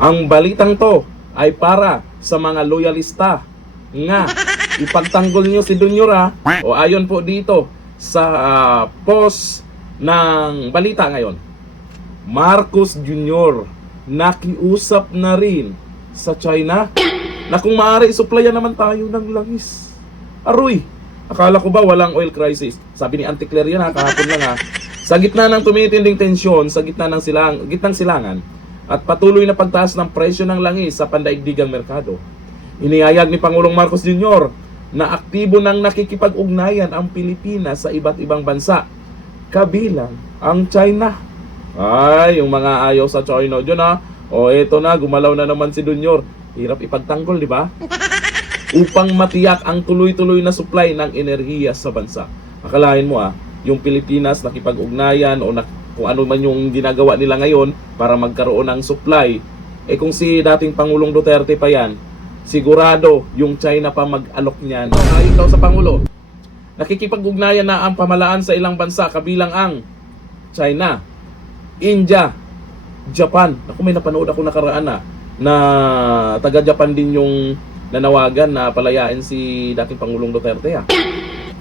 Ang balitang to ay para sa mga loyalista nga ipagtanggol nyo si Dunyura o ayon po dito sa post ng balita ngayon. Marcos Jr. nakiusap na rin sa China na kung maaari supplyan naman tayo ng langis. Aroy, akala ko ba walang oil crisis? Sabi ni Anticler yan kahapon lang Sa gitna ng tumitinding tensyon, sa gitnang silangan, at patuloy na pagtaas ng presyo ng langis sa pandaigdigang merkado, inihayag ni Pangulong Marcos Jr. na aktibo nang nakikipag-ugnayan ang Pilipinas sa iba't ibang bansa, kabilang ang China. Ay, yung mga ayaw sa China dyan O eto na, gumalaw na naman si Jr. Hirap ipagtanggol, di ba? Upang matiyak ang tuloy-tuloy na supply ng enerhiya sa bansa. Akalain mo yung Pilipinas nakipag-ugnayan o kung ano man yung ginagawa nila ngayon para magkaroon ng supply. Kung si dating Pangulong Duterte pa yan, sigurado yung China pa mag-alok niyan. Ayon daw sa Pangulo, nakikipag-ugnayan na ang pamahalaan sa ilang bansa kabilang ang China, India, Japan. Ako may napanood ako nakaraan na taga-Japan din yung nanawagan na palayain si dating Pangulong Duterte.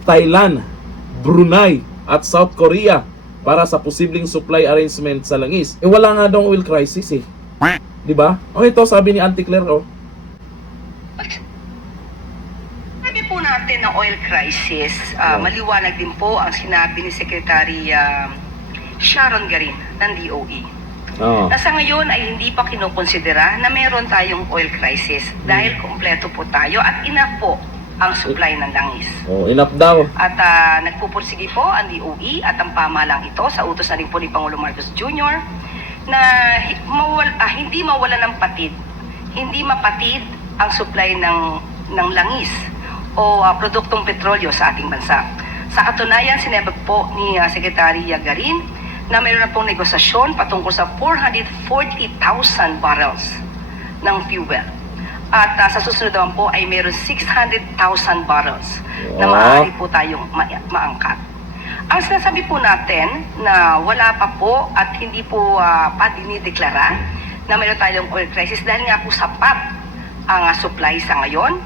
Thailand, Brunei at South Korea para sa posibleng supply arrangement sa langis. Wala nga daw oil crisis di ba? Ito sabi ni Anticler Sabi po natin na oil crisis, maliwanag din po ang sinabi ni Secretary Sharon Garin ng DOE. Na sa ngayon ay hindi pa kinukonsidera na meron tayong oil crisis dahil kumpleto po tayo at enough po ang supply ng langis. Enough daw. At nagpupursige po ang DOE at ang pamahalang ito sa utos na rin po ni Pangulong Marcos Jr. na hindi mawala ng patid, hindi mapatid ang supply ng langis o produktong petrolyo sa ating bansa. Sa katunayan, sinabi po ni Secretary Garin na mayroon na pong negosasyon patungkol sa 440,000 barrels ng fuel. At sa susunod naman po ay mayroon 600,000 barrels na maaari po tayong maangkat. Ang sinasabi po natin na wala pa po at hindi po pa dinideklara na mayroon tayong oil crisis dahil nga po sapat ang supply sa ngayon.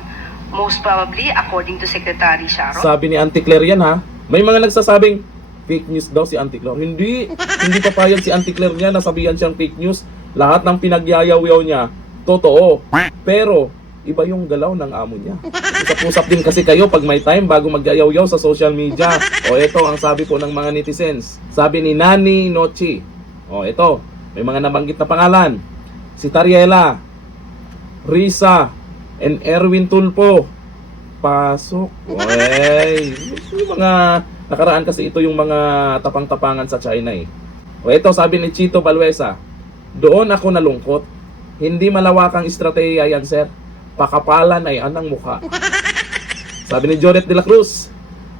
Most probably, according to Secretary Sharon. Sabi ni Anticler yan May mga nagsasabing fake news daw si Anticler. Hindi papayag si Anticler niya na sabihan siyang fake news. Lahat ng pinagyayaw-yaw niya totoo. Pero iba yung galaw ng amo niya. Usap-usap din kasi kayo pag may time bago magyayaw-yaw sa social media. Ito ang sabi po ng mga netizens. Sabi ni Nani Nochi. Ito, may mga nabanggit na pangalan. Si Tariela, Risa, and Erwin Tulpo. Pasok. Yung mga nakaraan kasi ito yung mga tapang-tapangan sa China Ito sabi ni Chito Baluesa. Doon ako nalungkot. Hindi malawakang estratehiya yan, sir. Pakapalan ay anang mukha. Sabi ni Joret de la Cruz,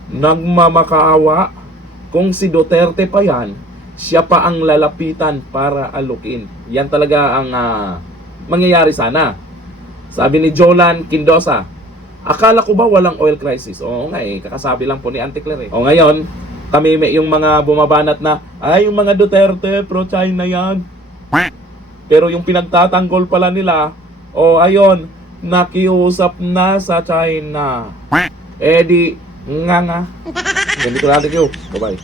nagmamakaawa kung si Duterte pa yan, siya pa ang lalapitan para alukin. Yan talaga ang mangyayari sana. Sabi ni Jolan Quindosa, akala ko ba walang oil crisis? Oo nga kakasabi lang po ni Anticler ngayon, kami may yung mga bumabanat na, yung mga Duterte, pro-China yan. Pero yung pinagtatanggol pala nila, ayon, nakiusap na sa China. Di, nga. Ganito natin yun. Bye-bye.